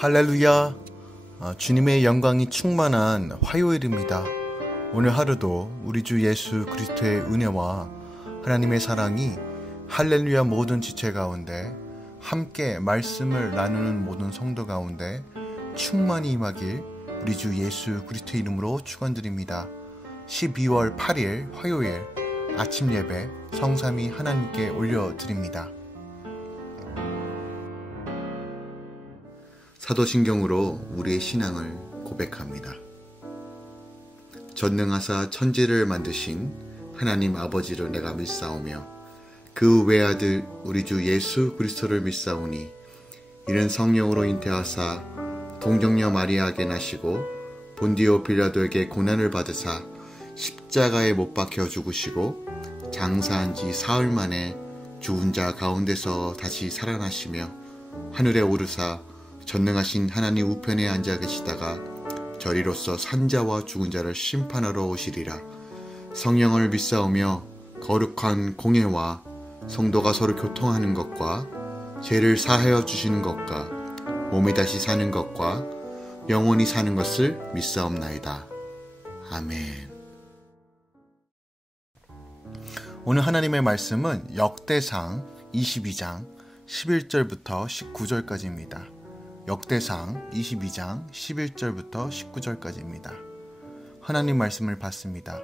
할렐루야. 주님의 영광이 충만한 화요일입니다. 오늘 하루도 우리 주 예수 그리스도의 은혜와 하나님의 사랑이 할렐루야 모든 지체 가운데 함께 말씀을 나누는 모든 성도 가운데 충만히 임하길 우리 주 예수 그리스도의 이름으로 축원드립니다. 12월 8일 화요일 아침 예배 성삼위 하나님께 올려드립니다. 사도신경으로 우리의 신앙을 고백합니다. 전능하사 천지를 만드신 하나님 아버지를 내가 믿사오며 그 외아들 우리 주 예수 그리스도를 믿사오니 이는 성령으로 잉태하사 동정녀 마리아에게 나시고 본디오 빌라도에게 고난을 받으사 십자가에 못 박혀 죽으시고 장사한 지 사흘 만에 죽은 자 가운데서 다시 살아나시며 하늘에 오르사 전능하신 하나님 우편에 앉아 계시다가 저리로서 산자와 죽은 자를 심판하러 오시리라. 성령을 믿사오며 거룩한 공예와 성도가 서로 교통하는 것과 죄를 사하여 주시는 것과 몸이 다시 사는 것과 영원히 사는 것을 믿사옵나이다. 아멘. 오늘 하나님의 말씀은 역대상 22장 11절부터 19절까지입니다. 역대상 22장 11절부터 19절까지입니다. 하나님 말씀을 받습니다.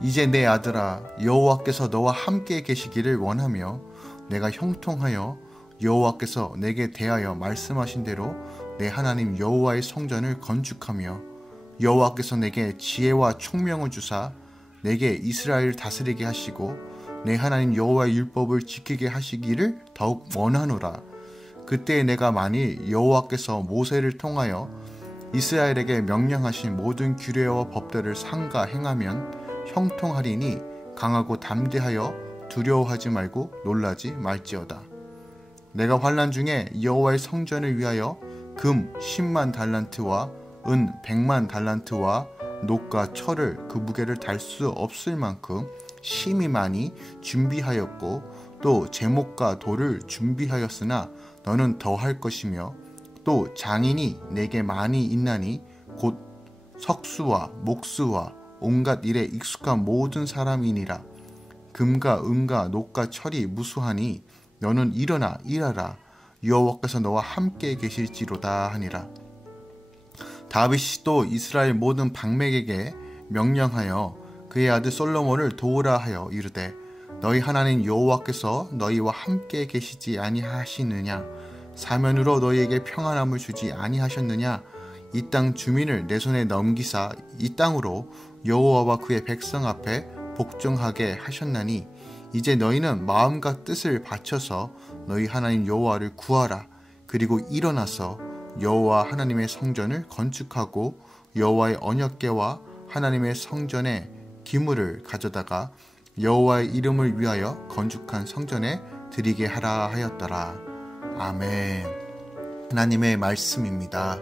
이제 내 아들아, 여호와께서 너와 함께 계시기를 원하며 내가 형통하여 여호와께서 내게 대하여 말씀하신 대로 내 하나님 여호와의 성전을 건축하며 여호와께서 내게 지혜와 총명을 주사 내게 이스라엘을 다스리게 하시고 내 하나님 여호와의 율법을 지키게 하시기를 더욱 원하노라. 그때 내가 만일 여호와께서 모세를 통하여 이스라엘에게 명령하신 모든 규례와 법들을 삼가 행하면 형통하리니 강하고 담대하여 두려워하지 말고 놀라지 말지어다. 내가 환난 중에 여호와의 성전을 위하여 금 10만 달란트와 은 100만 달란트와 녹과 철을 그 무게를 달 수 없을 만큼 심히 많이 준비하였고 또 제목과 돌을 준비하였으나 너는 더할 것이며 또 장인이 내게 많이 있나니 곧 석수와 목수와 온갖 일에 익숙한 모든 사람이니라. 금과 은과 녹과 철이 무수하니 너는 일어나 일하라. 여호와께서 너와 함께 계실지로다 하니라. 다윗이 또 이스라엘 모든 방백에게 명령하여 그의 아들 솔로몬을 도우라 하여 이르되 너희 하나님 여호와께서 너희와 함께 계시지 아니하시느냐? 사면으로 너희에게 평안함을 주지 아니하셨느냐? 이 땅 주민을 내 손에 넘기사 이 땅으로 여호와와 그의 백성 앞에 복종하게 하셨나니 이제 너희는 마음과 뜻을 바쳐서 너희 하나님 여호와를 구하라. 그리고 일어나서 여호와 하나님의 성전을 건축하고 여호와의 언약궤와 하나님의 성전의 기물을 가져다가 여호와의 이름을 위하여 건축한 성전에 드리게 하라 하였더라. 아멘. 하나님의 말씀입니다.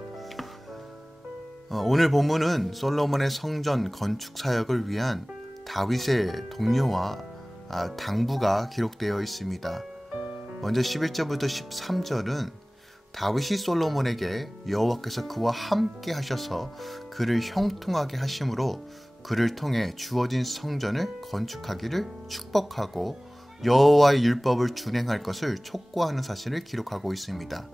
오늘 본문은 솔로몬의 성전 건축 사역을 위한 다윗의 동료와 당부가 기록되어 있습니다. 먼저 11절부터 13절은 다윗이 솔로몬에게 여호와께서 그와 함께 하셔서 그를 형통하게 하심으로 그를 통해 주어진 성전을 건축하기를 축복하고 여호와의 율법을 준행할 것을 촉구하는 사실을 기록하고 있습니다.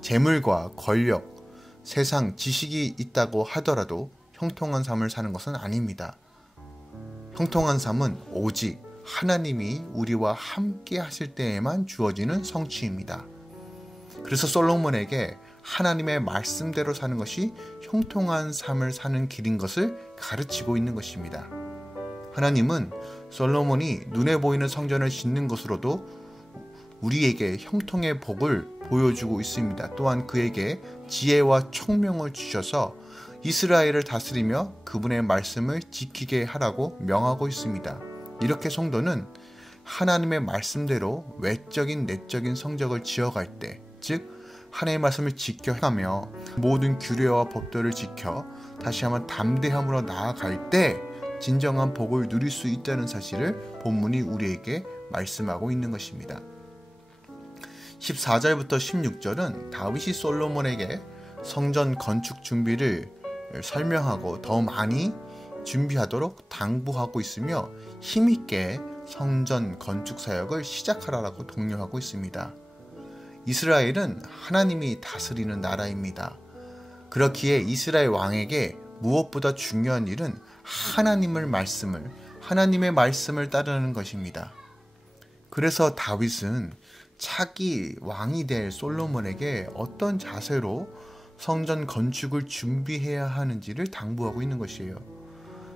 재물과 권력, 세상 지식이 있다고 하더라도 형통한 삶을 사는 것은 아닙니다. 형통한 삶은 오직 하나님이 우리와 함께 하실 때에만 주어지는 성취입니다. 그래서 솔로몬에게 하나님의 말씀대로 사는 것이 형통한 삶을 사는 길인 것을 가르치고 있는 것입니다. 하나님은 솔로몬이 눈에 보이는 성전을 짓는 것으로도 우리에게 형통의 복을 보여주고 있습니다. 또한 그에게 지혜와 총명을 주셔서 이스라엘을 다스리며 그분의 말씀을 지키게 하라고 명하고 있습니다. 이렇게 성도는 하나님의 말씀대로 외적인 내적인 성적을 지어갈 때, 즉 하나님의 말씀을 지켜가며 모든 규례와 법도를 지켜 다시 한번 담대함으로 나아갈 때 진정한 복을 누릴 수 있다는 사실을 본문이 우리에게 말씀하고 있는 것입니다. 14절부터 16절은 다윗이 솔로몬에게 성전 건축 준비를 설명하고 더 많이 준비하도록 당부하고 있으며 힘있게 성전 건축 사역을 시작하라고 독려하고 있습니다. 이스라엘은 하나님이 다스리는 나라입니다. 그렇기에 이스라엘 왕에게 무엇보다 중요한 일은 하나님의 말씀을 따르는 것입니다. 그래서 다윗은 차기 왕이 될 솔로몬에게 어떤 자세로 성전 건축을 준비해야 하는지를 당부하고 있는 것이에요.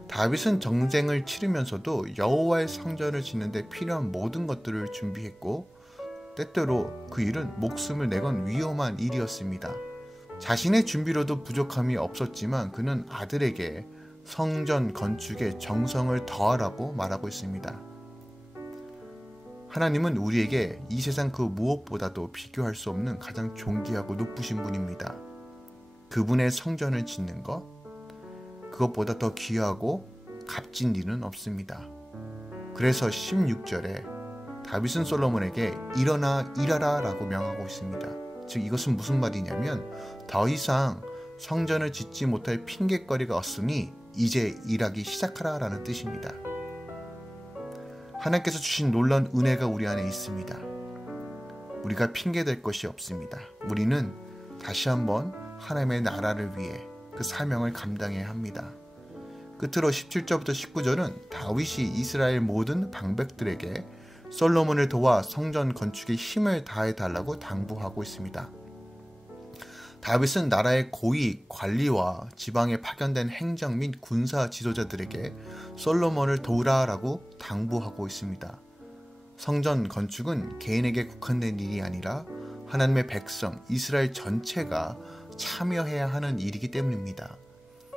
다윗은 전쟁을 치르면서도 여호와의 성전을 짓는 데 필요한 모든 것들을 준비했고 때때로 그 일은 목숨을 내건 위험한 일이었습니다. 자신의 준비로도 부족함이 없었지만 그는 아들에게 성전 건축에 정성을 더하라고 말하고 있습니다. 하나님은 우리에게 이 세상 그 무엇보다도 비교할 수 없는 가장 존귀하고 높으신 분입니다. 그분의 성전을 짓는 것, 그것보다 더 귀하고 값진 일은 없습니다. 그래서 16절에 다윗은 솔로몬에게 일어나 일하라 라고 명하고 있습니다. 즉 이것은 무슨 말이냐면 더 이상 성전을 짓지 못할 핑계거리가 없으니 이제 일하기 시작하라 라는 뜻입니다. 하나님께서 주신 놀라운 은혜가 우리 안에 있습니다. 우리가 핑계댈 것이 없습니다. 우리는 다시 한번 하나님의 나라를 위해 그 사명을 감당해야 합니다. 끝으로 17절부터 19절은 다윗이 이스라엘 모든 방백들에게 솔로몬을 도와 성전 건축에 힘을 다해 달라고 당부하고 있습니다. 다윗은 나라의 고위 관리와 지방에 파견된 행정 및 군사 지도자들에게 솔로몬을 도우라라고 당부하고 있습니다. 성전 건축은 개인에게 국한된 일이 아니라 하나님의 백성 이스라엘 전체가 참여해야 하는 일이기 때문입니다.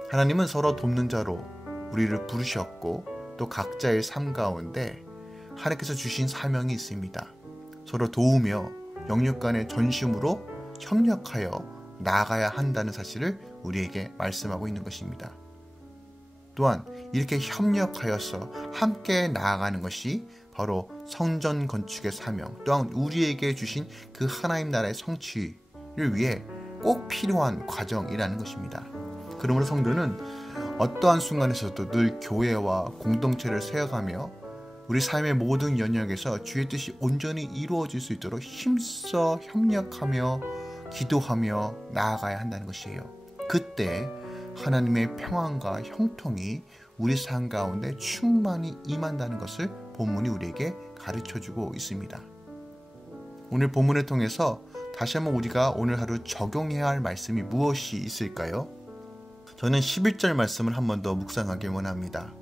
하나님은 서로 돕는 자로 우리를 부르셨고 또 각자의 삶 가운데 하나님께서 주신 사명이 있습니다. 서로 도우며 영육 간의 전심으로 협력하여 나아가야 한다는 사실을 우리에게 말씀하고 있는 것입니다. 또한 이렇게 협력하여서 함께 나아가는 것이 바로 성전 건축의 사명, 또한 우리에게 주신 그 하나님 나라의 성취를 위해 꼭 필요한 과정이라는 것입니다. 그러므로 성도는 어떠한 순간에서도 늘 교회와 공동체를 세워가며 우리 삶의 모든 영역에서 주의 뜻이 온전히 이루어질 수 있도록 힘써 협력하며 기도하며 나아가야 한다는 것이에요. 그때 하나님의 평안과 형통이 우리 삶 가운데 충만히 임한다는 것을 본문이 우리에게 가르쳐주고 있습니다. 오늘 본문을 통해서 다시 한번 우리가 오늘 하루 적용해야 할 말씀이 무엇이 있을까요? 저는 11절 말씀을 한 번 더 묵상하길 원합니다.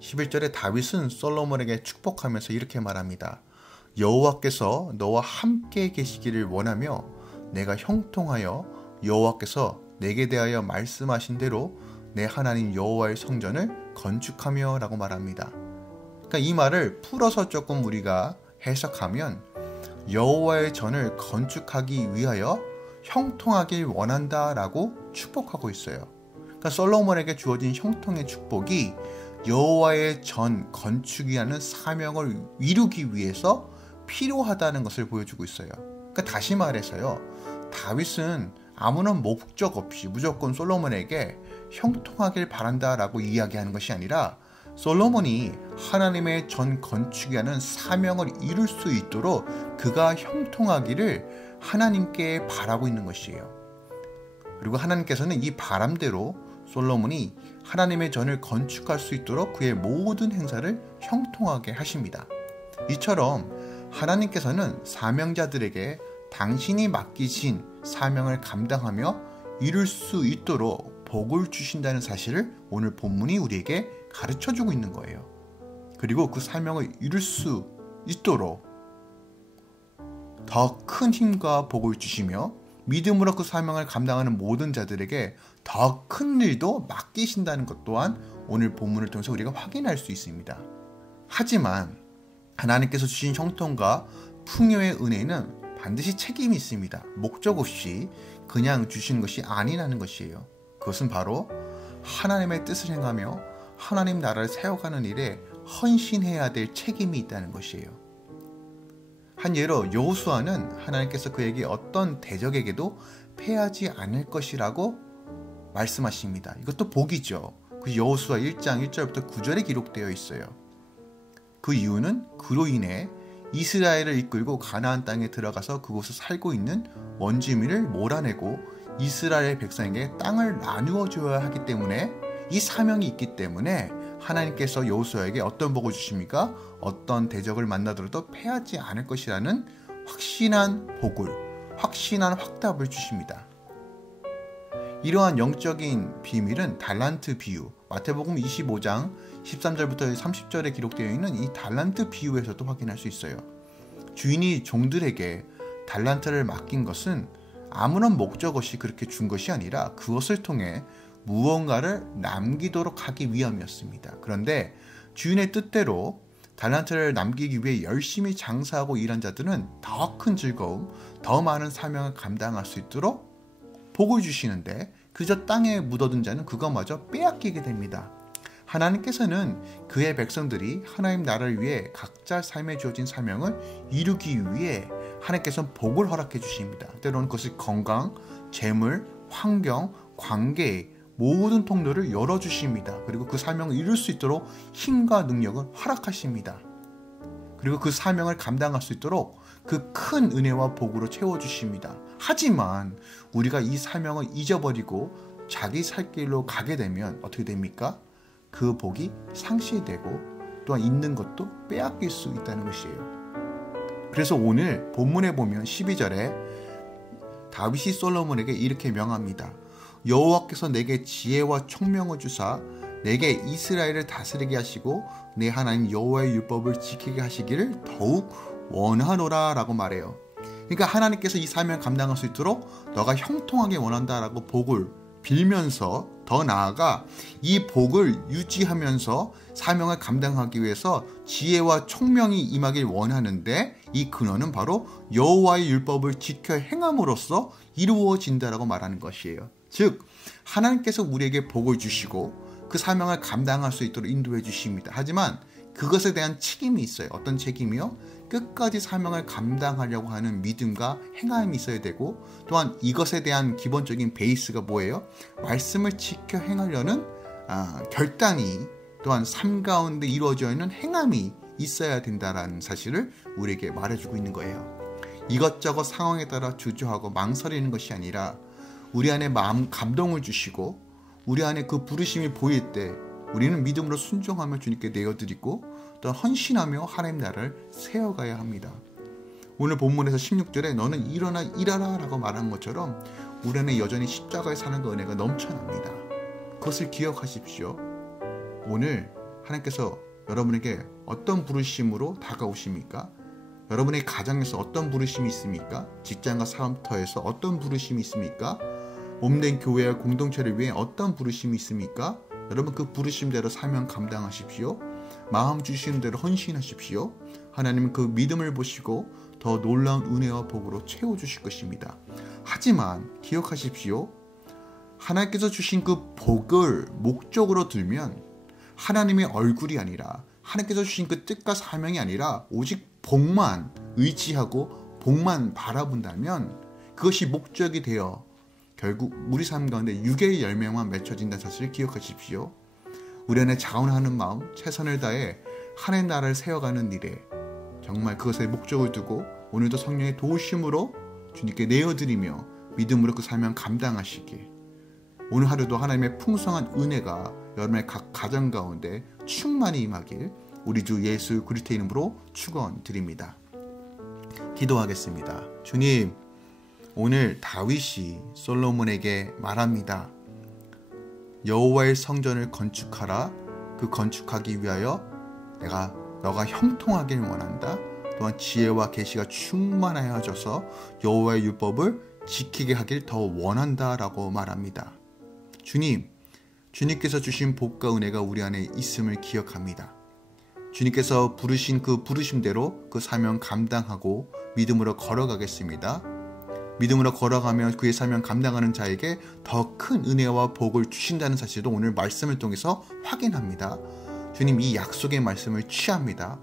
11절에 다윗은 솔로몬에게 축복하면서 이렇게 말합니다. 여호와께서 너와 함께 계시기를 원하며 내가 형통하여 여호와께서 내게 대하여 말씀하신 대로 내 하나님 여호와의 성전을 건축하며 라고 말합니다. 그러니까 이 말을 풀어서 조금 우리가 해석하면 여호와의 전을 건축하기 위하여 형통하길 원한다 라고 축복하고 있어요. 그러니까 솔로몬에게 주어진 형통의 축복이 여호와의 전 건축이라는 사명을 이루기 위해서 필요하다는 것을 보여주고 있어요. 그러니까 다시 말해서요, 다윗은 아무런 목적 없이 무조건 솔로몬에게 형통하길 바란다라고 이야기하는 것이 아니라 솔로몬이 하나님의 전 건축이라는 사명을 이룰 수 있도록 그가 형통하기를 하나님께 바라고 있는 것이에요. 그리고 하나님께서는 이 바람대로 솔로몬이 하나님의 전을 건축할 수 있도록 그의 모든 행사를 형통하게 하십니다. 이처럼 하나님께서는 사명자들에게 당신이 맡기신 사명을 감당하며 이룰 수 있도록 복을 주신다는 사실을 오늘 본문이 우리에게 가르쳐주고 있는 거예요. 그리고 그 사명을 이룰 수 있도록 더 큰 힘과 복을 주시며 믿음으로 그 사명을 감당하는 모든 자들에게 더 큰 일도 맡기신다는 것 또한 오늘 본문을 통해서 우리가 확인할 수 있습니다. 하지만 하나님께서 주신 형통과 풍요의 은혜는 반드시 책임이 있습니다. 목적 없이 그냥 주신 것이 아니라는 것이에요. 그것은 바로 하나님의 뜻을 행하며 하나님 나라를 세워가는 일에 헌신해야 될 책임이 있다는 것이에요. 한 예로 여호수아는 하나님께서 그에게 어떤 대적에게도 패하지 않을 것이라고 말씀하십니다. 이것도 복이죠. 그 여호수아 1장 1절부터 9절에 기록되어 있어요. 그 이유는 그로 인해 이스라엘을 이끌고 가나안 땅에 들어가서 그곳에 살고 있는 원주민을 몰아내고 이스라엘 백성에게 땅을 나누어 줘야 하기 때문에, 이 사명이 있기 때문에 하나님께서 여호수아에게 어떤 복을 주십니까? 어떤 대적을 만나더라도 패하지 않을 것이라는 확신한 복을, 확신한 확답을 주십니다. 이러한 영적인 비밀은 달란트 비유, 마태복음 25장 13절부터 30절에 기록되어 있는 이 달란트 비유에서도 확인할 수 있어요. 주인이 종들에게 달란트를 맡긴 것은 아무런 목적 없이 그렇게 준 것이 아니라 그것을 통해 무언가를 남기도록 하기 위함이었습니다. 그런데 주인의 뜻대로 달란트를 남기기 위해 열심히 장사하고 일한 자들은 더 큰 즐거움, 더 많은 사명을 감당할 수 있도록 복을 주시는데, 그저 땅에 묻어둔 자는 그것마저 빼앗기게 됩니다. 하나님께서는 그의 백성들이 하나님 나라를 위해 각자 삶에 주어진 사명을 이루기 위해 하나님께서는 복을 허락해 주십니다. 때로는 그것이 건강, 재물, 환경, 관계, 모든 통로를 열어주십니다. 그리고 그 사명을 이룰 수 있도록 힘과 능력을 허락하십니다. 그리고 그 사명을 감당할 수 있도록 그 큰 은혜와 복으로 채워주십니다. 하지만 우리가 이 사명을 잊어버리고 자기 살 길로 가게 되면 어떻게 됩니까? 그 복이 상실되고 또한 있는 것도 빼앗길 수 있다는 것이에요. 그래서 오늘 본문에 보면 12절에 다윗이 솔로몬에게 이렇게 명합니다. 여호와께서 내게 지혜와 총명을 주사 내게 이스라엘을 다스리게 하시고 내 하나님 여호와의 율법을 지키게 하시기를 더욱 원하노라 라고 말해요. 그러니까 하나님께서 이 사명을 감당할 수 있도록 너가 형통하게 원한다라고 복을 빌면서, 더 나아가 이 복을 유지하면서 사명을 감당하기 위해서 지혜와 총명이 임하길 원하는데, 이 근원은 바로 여호와의 율법을 지켜 행함으로써 이루어진다라고 말하는 것이에요. 즉 하나님께서 우리에게 복을 주시고 그 사명을 감당할 수 있도록 인도해 주십니다. 하지만 그것에 대한 책임이 있어요. 어떤 책임이요? 끝까지 사명을 감당하려고 하는 믿음과 행함이 있어야 되고, 또한 이것에 대한 기본적인 베이스가 뭐예요? 말씀을 지켜 행하려는 결단이, 또한 삶 가운데 이루어져 있는 행함이 있어야 된다는 사실을 우리에게 말해주고 있는 거예요. 이것저것 상황에 따라 주저하고 망설이는 것이 아니라 우리 안에 마음 감동을 주시고 우리 안에 그 부르심이 보일 때 우리는 믿음으로 순종하며 주님께 내어드리고 또 헌신하며 하나님 나라를 세워가야 합니다. 오늘 본문에서 16절에 너는 일어나 일하라 라고 말한 것처럼 우리 안에 여전히 십자가에 사는 그 은혜가 넘쳐납니다. 그것을 기억하십시오. 오늘 하나님께서 여러분에게 어떤 부르심으로 다가오십니까? 여러분의 가정에서 어떤 부르심이 있습니까? 직장과 사업터에서 어떤 부르심이 있습니까? 몸된 교회와 공동체를 위해 어떤 부르심이 있습니까? 여러분 그 부르심대로 사명 감당하십시오. 마음 주시는 대로 헌신하십시오. 하나님은 그 믿음을 보시고 더 놀라운 은혜와 복으로 채워주실 것입니다. 하지만 기억하십시오. 하나님께서 주신 그 복을 목적으로 들면 하나님의 얼굴이 아니라, 하나님께서 주신 그 뜻과 사명이 아니라 오직 복만 의지하고 복만 바라본다면 그것이 목적이 되어 결국 우리 삶 가운데 육의 열매만 맺혀진다는 사실을 기억하십시오. 우리 안에 자원하는 마음, 최선을 다해 하나님 나라를 세워가는 일에 정말 그것에 목적을 두고 오늘도 성령의 도우심으로 주님께 내어드리며 믿음으로 그 사명 감당하시길, 오늘 하루도 하나님의 풍성한 은혜가 여러분의 각 가정 가운데 충만히 임하길 우리 주 예수 그리스도의 이름으로 축원드립니다. 기도하겠습니다. 주님, 오늘 다윗이 솔로몬에게 말합니다. 여호와의 성전을 건축하라. 그 건축하기 위하여 너가 형통하길 원한다. 또한 지혜와 계시가 충만하여져서 여호와의 율법을 지키게 하길 더 원한다 라고 말합니다. 주님, 주님께서 주신 복과 은혜가 우리 안에 있음을 기억합니다. 주님께서 부르신 그 부르심대로 그 사명 감당하고 믿음으로 걸어가겠습니다. 믿음으로 걸어가며 그의 사명 감당하는 자에게 더 큰 은혜와 복을 주신다는 사실도 오늘 말씀을 통해서 확인합니다. 주님, 이 약속의 말씀을 취합니다.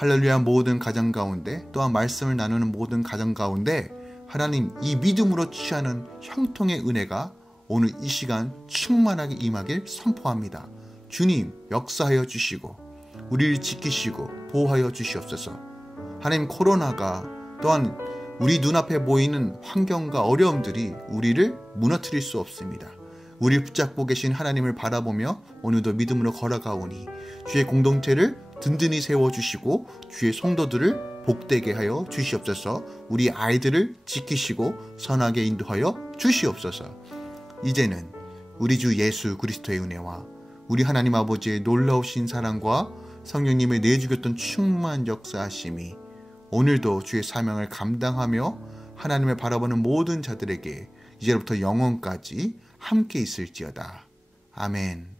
할렐루야 모든 가정 가운데 또한 말씀을 나누는 모든 가정 가운데 하나님 이 믿음으로 취하는 형통의 은혜가 오늘 이 시간 충만하게 임하길 선포합니다. 주님 역사하여 주시고 우리를 지키시고 보호하여 주시옵소서. 하나님 코로나가 또한 우리 눈앞에 보이는 환경과 어려움들이 우리를 무너뜨릴 수 없습니다. 우리를 붙잡고 계신 하나님을 바라보며 오늘도 믿음으로 걸어가오니 주의 공동체를 든든히 세워주시고 주의 성도들을 복되게 하여 주시옵소서. 우리 아이들을 지키시고 선하게 인도하여 주시옵소서. 이제는 우리 주 예수 그리스도의 은혜와 우리 하나님 아버지의 놀라우신 사랑과 성령님의 내주셨던 충만 역사하심이 오늘도 주의 사명을 감당하며 하나님을 바라보는 모든 자들에게 이제부터 영원까지 함께 있을지어다. 아멘.